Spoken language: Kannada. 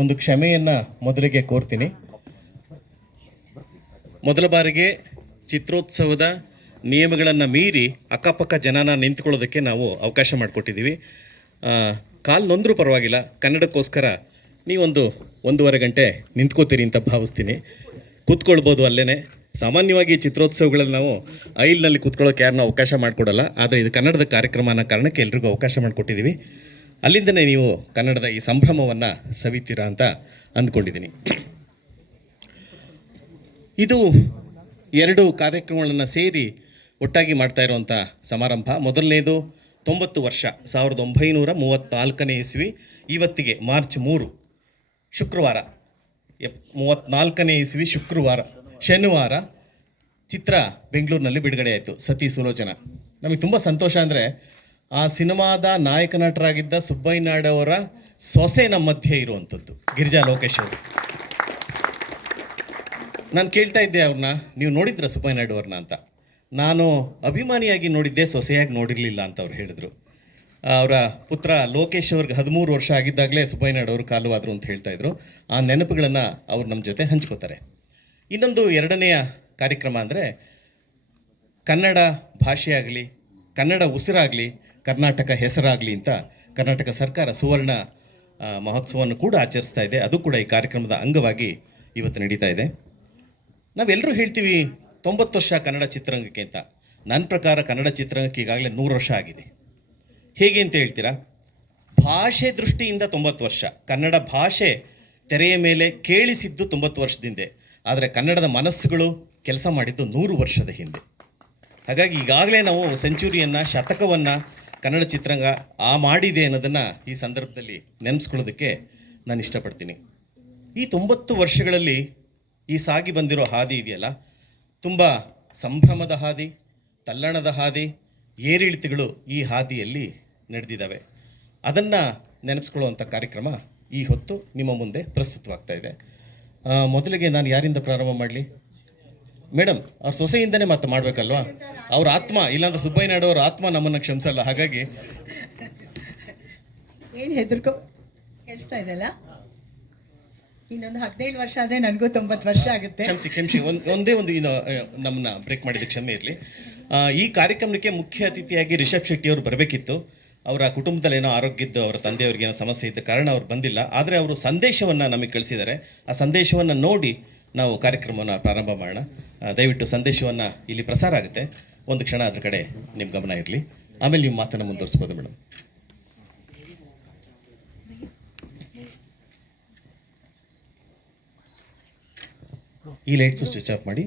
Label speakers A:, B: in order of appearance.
A: ಒಂದು ಕ್ಷಮೆಯನ್ನು ಮೊದಲಿಗೆ ಕೋರ್ತೀನಿ. ಮೊದಲ ಬಾರಿಗೆ ಚಿತ್ರೋತ್ಸವದ ನಿಯಮಗಳನ್ನು ಮೀರಿ ಅಕ್ಕಪಕ್ಕ ಜನನ ನಿಂತ್ಕೊಳ್ಳೋದಕ್ಕೆ ನಾವು ಅವಕಾಶ ಮಾಡಿಕೊಟ್ಟಿದ್ದೀವಿ. ಕಾಲು ನೊಂದರೂ ಪರವಾಗಿಲ್ಲ. ಕನ್ನಡಕ್ಕೋಸ್ಕರ ನೀವೊಂದು ಒಂದೂವರೆ ಗಂಟೆ ನಿಂತ್ಕೋತೀರಿ ಅಂತ ಭಾವಿಸ್ತೀನಿ. ಕೂತ್ಕೊಳ್ಬೋದು ಅಲ್ಲೇ ಸಾಮಾನ್ಯವಾಗಿ ಚಿತ್ರೋತ್ಸವಗಳಲ್ಲಿ ನಾವು ಐಲ್ನಲ್ಲಿ ಕೂತ್ಕೊಳ್ಳೋಕೆ ಯಾರನ್ನೂ ಅವಕಾಶ ಮಾಡಿಕೊಡಲ್ಲ. ಆದರೆ ಇದು ಕನ್ನಡದ ಕಾರ್ಯಕ್ರಮ ಅನ್ನೋ ಕಾರಣಕ್ಕೆ ಎಲ್ರಿಗೂ ಅವಕಾಶ ಮಾಡಿಕೊಟ್ಟಿದ್ದೀವಿ. ಅಲ್ಲಿಂದನೇ ನೀವು ಕನ್ನಡದ ಈ ಸಂಭ್ರಮವನ್ನು ಸವಿತೀರಾ ಅಂತ ಅಂದ್ಕೊಂಡಿದ್ದೀನಿ. ಇದು ಎರಡು ಕಾರ್ಯಕ್ರಮಗಳನ್ನು ಸೇರಿ ಒಟ್ಟಾಗಿ ಮಾಡ್ತಾ ಇರುವಂಥ ಸಮಾರಂಭ. ಮೊದಲನೇದು ತೊಂಬತ್ತು ವರ್ಷ, ಸಾವಿರದ ಒಂಬೈನೂರ ಮೂವತ್ತ್ನಾಲ್ಕನೇ ಇಸ್ವಿ, ಇವತ್ತಿಗೆ ಮಾರ್ಚ್ ಮೂರು, ಶುಕ್ರವಾರ. ಎಪ್ ಮೂವತ್ತ್ನಾಲ್ಕನೇ ಇಸ್ವಿ ಶುಕ್ರವಾರ, ಶನಿವಾರ ಚಿತ್ರ ಬೆಂಗಳೂರಿನಲ್ಲಿ ಬಿಡುಗಡೆ ಆಯಿತು ಸತಿ ಸುಲೋಚನಾ. ನಮಗೆ ತುಂಬ ಸಂತೋಷ ಅಂದರೆ ಆ ಸಿನಿಮಾದ ನಾಯಕ ನಟರಾಗಿದ್ದ ಸುಬ್ಬಯ್ಯನಾಡವರ ಸೊಸೆ ನಮ್ಮ ಮಧ್ಯೆ ಇರುವಂಥದ್ದು, ಗಿರಿಜಾ ಲೋಕೇಶ್ ಅವರು. ನಾನು ಕೇಳ್ತಾ ಇದ್ದೆ ಅವ್ರನ್ನ ನೀವು ನೋಡಿದ್ರ ಸುಬ್ಬಯ್ಯನಾಯ್ಡು ಅವ್ರನ್ನ ಅಂತ? ನಾನು ಅಭಿಮಾನಿಯಾಗಿ ನೋಡಿದ್ದೆ, ಸೊಸೆಯಾಗಿ ನೋಡಿರಲಿಲ್ಲ ಅಂತ ಅವ್ರು ಹೇಳಿದರು. ಅವರ ಪುತ್ರ ಲೋಕೇಶ್ ಅವ್ರಿಗೆ ಹದಿಮೂರು ವರ್ಷ ಆಗಿದ್ದಾಗಲೇ ಸುಬ್ಬಯ್ಯನಾಯ್ಡು ಅವರು ಕಾಲವಾದರು ಅಂತ ಹೇಳ್ತಾ ಇದ್ರು. ಆ ನೆನಪುಗಳನ್ನು ಅವ್ರು ನಮ್ಮ ಜೊತೆ ಹಂಚ್ಕೋತಾರೆ. ಇನ್ನೊಂದು ಎರಡನೆಯ ಕಾರ್ಯಕ್ರಮ ಅಂದರೆ ಕನ್ನಡ ಭಾಷೆಯಾಗಲಿ, ಕನ್ನಡ ಉಸಿರಾಗಲಿ ಕರ್ನಾಟಕ ಹೆಸರಾಗಲಿ ಅಂತ ಕರ್ನಾಟಕ ಸರ್ಕಾರ ಸುವರ್ಣ ಮಹೋತ್ಸವವನ್ನು ಕೂಡ ಆಚರಿಸ್ತಾ ಇದೆ. ಅದು ಕೂಡ ಈ ಕಾರ್ಯಕ್ರಮದ ಅಂಗವಾಗಿ ಇವತ್ತು ನಡೀತಾ ಇದೆ. ನಾವೆಲ್ಲರೂ ಹೇಳ್ತೀವಿ ತೊಂಬತ್ತು ವರ್ಷ ಕನ್ನಡ ಚಿತ್ರರಂಗಕ್ಕೆ ಅಂತ. ನನ್ನ ಪ್ರಕಾರ ಕನ್ನಡ ಚಿತ್ರರಂಗಕ್ಕೆ ಈಗಾಗಲೇ ನೂರು ವರ್ಷ ಆಗಿದೆ. ಹೇಗೆ ಅಂತ ಹೇಳ್ತೀರಾ? ಭಾಷೆ ದೃಷ್ಟಿಯಿಂದ ತೊಂಬತ್ತು ವರ್ಷ. ಕನ್ನಡ ಭಾಷೆ ತೆರೆಯ ಮೇಲೆ ಕೇಳಿಸಿದ್ದು ತೊಂಬತ್ತು ವರ್ಷದಿಂದೆ. ಆದರೆ ಕನ್ನಡದ ಮನಸ್ಸುಗಳು ಕೆಲಸ ಮಾಡಿದ್ದು ನೂರು ವರ್ಷದ ಹಿಂದೆ. ಹಾಗಾಗಿ ಈಗಾಗಲೇ ನಾವು ಸೆಂಚುರಿಯನ್ನು, ಶತಕವನ್ನು ಕನ್ನಡ ಚಿತ್ರರಂಗ ಆ ಮಾಡಿದೆ ಅನ್ನೋದನ್ನು ಈ ಸಂದರ್ಭದಲ್ಲಿ ನೆನೆಸ್ಕೊಳ್ಳೋದಕ್ಕೆ ನಾನು ಇಷ್ಟಪಡ್ತೀನಿ. ಈ ತೊಂಬತ್ತು ವರ್ಷಗಳಲ್ಲಿ ಈ ಸಾಗಿ ಬಂದಿರೋ ಹಾದಿ ಇದೆಯಲ್ಲ, ತುಂಬ ಸಂಭ್ರಮದ ಹಾದಿ, ತಲ್ಲಣದ ಹಾದಿ, ಏರಿಳಿತಗಳು ಈ ಹಾದಿಯಲ್ಲಿ ನಡೆದಿದ್ದಾವೆ. ಅದನ್ನು ನೆನೆಸ್ಕೊಳ್ಳುವಂಥ ಕಾರ್ಯಕ್ರಮ ಈ ಹೊತ್ತು ನಿಮ್ಮ ಮುಂದೆ ಪ್ರಸ್ತುತವಾಗ್ತಾ ಇದೆ. ಮೊದಲಿಗೆ ನಾನು ಯಾರಿಂದ ಪ್ರಾರಂಭ ಮಾಡಲಿ? ಮೇಡಮ್ ಅವ್ರ ಸೊಸೆಯಿಂದನೇ ಮತ್ತೆ ಮಾಡಬೇಕಲ್ವಾ? ಅವ್ರ ಆತ್ಮ ಇಲ್ಲಾಂದ್ರೆ ಸುಬ್ಬಯ್ಯನಾಯ್ಡು ಅವ್ರ ಆತ್ಮ ನಮ್ಮನ್ನು ಕ್ಷಮಿಸಲ್ಲ ಹಾಗಾಗಿ.
B: ಏನು ಹೆದರ್ಕೋ? ಕೇಳಿಸ್ತಾ ಇದೆಯಲ್ಲ? ಇನ್ನೊಂದು ಹದಿನೇಳು ವರ್ಷ ಆದರೆ ನನಗೂ ತೊಂಬತ್ತು ವರ್ಷ ಆಗುತ್ತೆ.
A: ಕ್ಷಮಿಸಿ ಕ್ಷಮಿಸಿ. ಒಂದು ಒಂದೇ ಒಂದು ಇನ್ನು ನಮ್ಮನ್ನ ಬ್ರೇಕ್ ಮಾಡಿದ ಕ್ಷಮೆ ಇರಲಿ. ಈ ಕಾರ್ಯಕ್ರಮಕ್ಕೆ ಮುಖ್ಯ ಅತಿಥಿಯಾಗಿ ರಿಷಬ್ ಶೆಟ್ಟಿ ಅವರು ಬರಬೇಕಿತ್ತು. ಅವರ ಕುಟುಂಬದಲ್ಲಿ ಏನೋ ಆರೋಗ್ಯದ್ದು ಅವರ ತಂದೆಯವ್ರಿಗೆ ಏನೋ ಸಮಸ್ಯೆ ಇದ್ದ ಕಾರಣ ಅವ್ರು ಬಂದಿಲ್ಲ. ಆದರೆ ಅವರು ಸಂದೇಶವನ್ನು ನಮಗೆ ಕಳಿಸಿದ್ದಾರೆ. ಆ ಸಂದೇಶವನ್ನು ನೋಡಿ ನಾವು ಕಾರ್ಯಕ್ರಮವನ್ನು ಪ್ರಾರಂಭ ಮಾಡೋಣ. ದಯವಿಟ್ಟು ಸಂದೇಶವನ್ನು ಇಲ್ಲಿ ಪ್ರಸಾರ ಆಗುತ್ತೆ. ಒಂದು ಕ್ಷಣ ಅದ್ರ ಕಡೆ ನಿಮ್ಮ ಗಮನ ಇರಲಿ. ಆಮೇಲೆ ನಿಮ್ಮ ಮಾತನ್ನು ಮುಂದುವರಿಸ್ಬೋದು ಮೇಡಮ್ ಈ ಲೈಟ್ಸು ಸ್ವಿಚ್ ಆಫ್ ಮಾಡಿ.